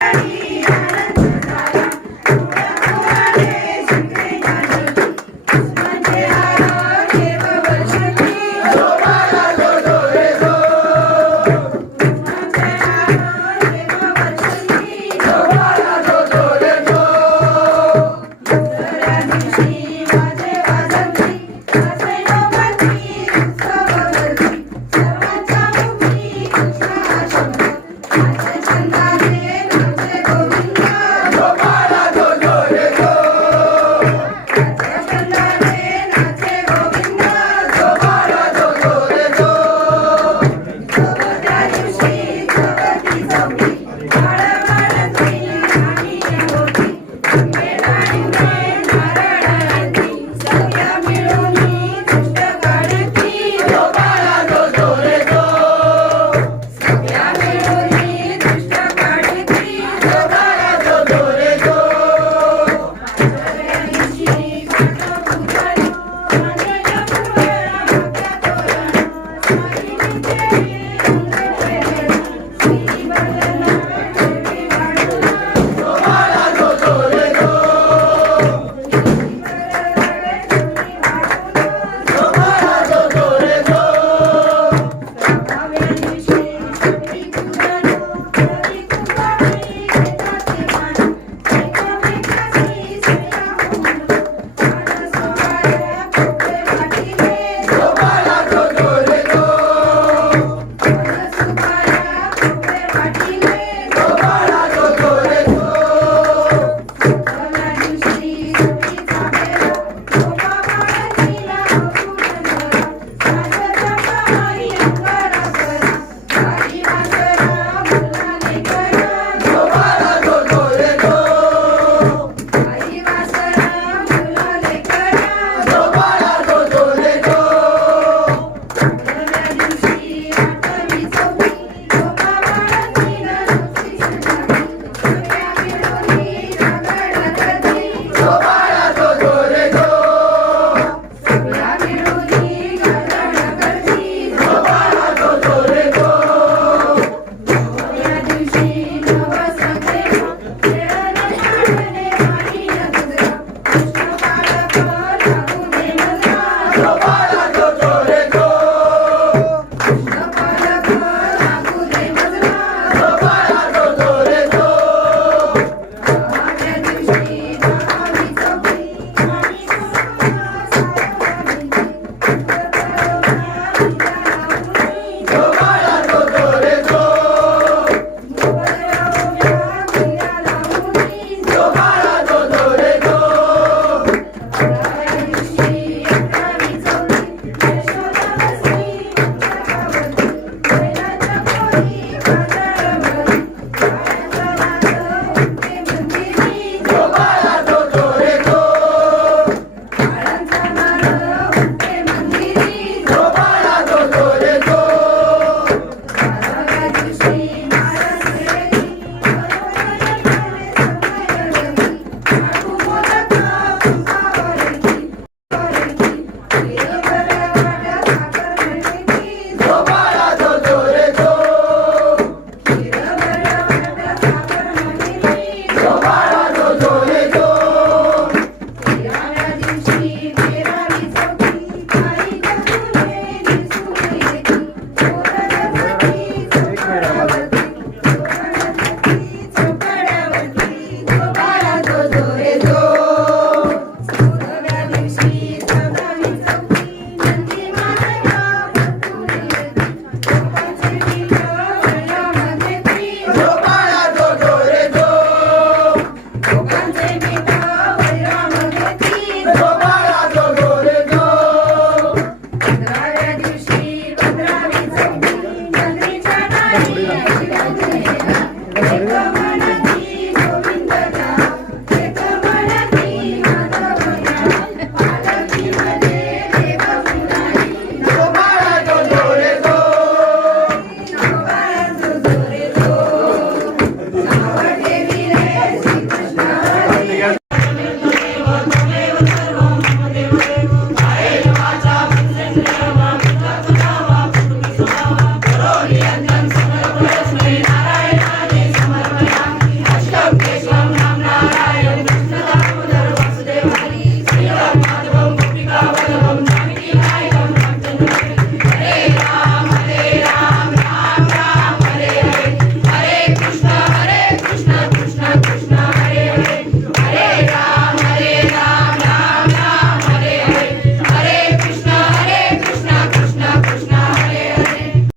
Come on.